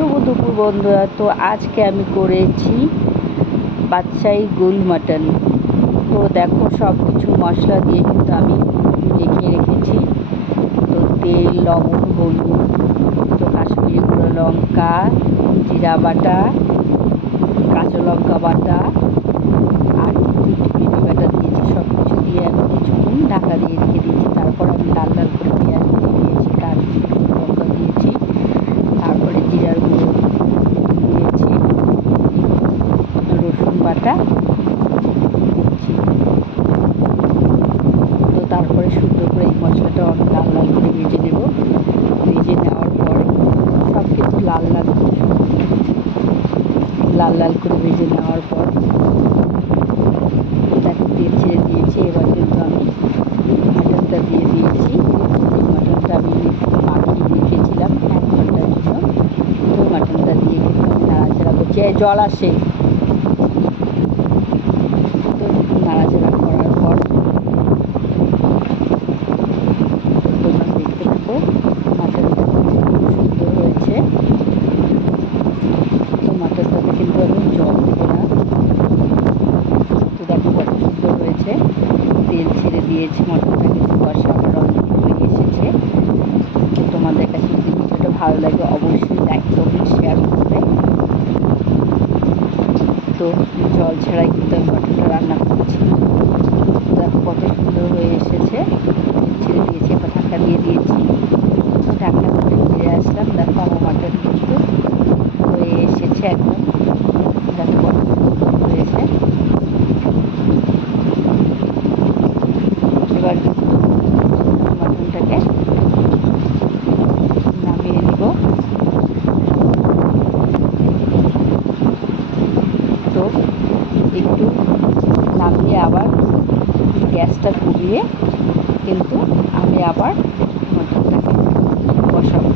শুভ দুপুর বন্ধুরা। তো আজকে আমি করেছি বাচ্চাই গোল মাটন। তো দেখো সব কিছু মশলা দিয়ে কিন্তু আমি মেখে রেখেছি। তো তেল, লবণ, হলুদ, তো কাশ্মীরি গুঁড়ো লঙ্কা, জিরা বাটা, কাঁচা লঙ্কা বাটা, আর পেঁপে বাটা দিয়েছি সব কিছু দিয়ে আমি কিছুক্ষণ ঢাকা দিয়ে রেখে দিয়েছি তারপর আমি লাল লাল করে পেঁয়াজ দিয়ে দিয়েছি দারচিনি লঙ্কা দিয়েছি তারপরে জিরার গুঁড়ো দিয়েছি রসুন বাটা। দিচ্ছি তো তারপরে সুন্দর করে এই মশলাটা আমি লাল লাল করে ভেজে নেব। ভেজে নেওয়ার পর সব কিছু লাল লাল লাল লাল করে ভেজে নেওয়ার পর তাকে তেল ছেড়ে দিয়েছি। এবার কিন্তু আমি মাটনটা দিয়ে দিয়েছি। মাটনটা আমি মাখিয়ে রেখেছিলাম এক ঘণ্টার জন্য। তো মাটনটা দিয়ে কিন্তু নাড়াচাড়া করছি। জল আসে তো নাড়াচাড়া করার পর তোমরা দেখতে থাকো মাটনটা খুব সুন্দর হয়েছে তো মাটনটাতে কিন্তু আমি জল দেবো না তো দেখো কত সুন্দর হয়েছে তেল ছেড়ে দিয়েছি মটরটা কিছু কষা আমার অলরেডি হয়ে এসেছে। তো তোমাদের কাছে যদি ভিডিওটা ভালো লাগে অবশ্যই লাইক করবে শেয়ার করবে। তো জল ছাড়াই কিন্তু আমি মটরটা রান্না করছি। দেখো কত সুন্দর হয়ে এসেছে। ছেড়ে দিয়েছি, এবার ঢাকা দিয়ে দিয়েছি তো ঢাকনা করে ফিরে আসলাম দেখো আমার মটন কিন্তু হয়ে এসেছে একদম দেখো কত সুন্দর হয়েছে এবার মাটনটাকে নামিয়ে নিব তো একটু নামিয়ে আবার গ্যাসটা কমিয়ে কিন্তু আমি আবার মটনটাকে বসাবো।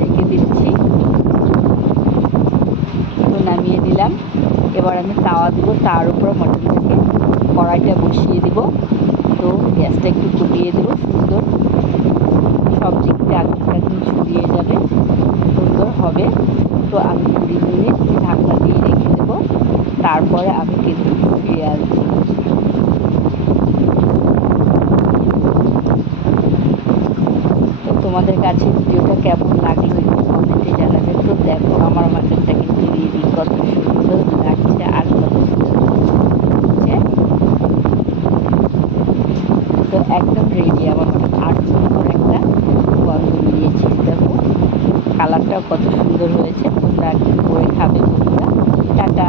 রেখে দিচ্ছি। তো নামিয়ে দিলাম। এবার আমি তাওয়া দিব, তার উপর মটনটাকে কড়াইটা বসিয়ে দিব। তো গ্যাসটা একটু কমিয়ে দেবো, সুন্দর। সব দিকটা আগুনটা কিন্তু ছড়িয়ে যাবে সুন্দর হবে তো আমি কুড়ি মিনিট ঢাকনা দিয়ে রেখে দেবো তারপরে আমি কিন্তু ফিরে আসব। তোমাদের কাছে ভিডিওটা কেমন লাগল একটু কমেন্টে জানাবে। তো দেখো, আমার মাটনটা কিন্তু রেডি কত সুন্দর লাগছে আর কত সুন্দর তো একদম রেডি আমার আর সুন্দর একটা গন্ধ বেরিয়েছে, দেখো। কালারটাও কত সুন্দর হয়েছে, তোমরা করে খাবে বন্ধুরা টাটা।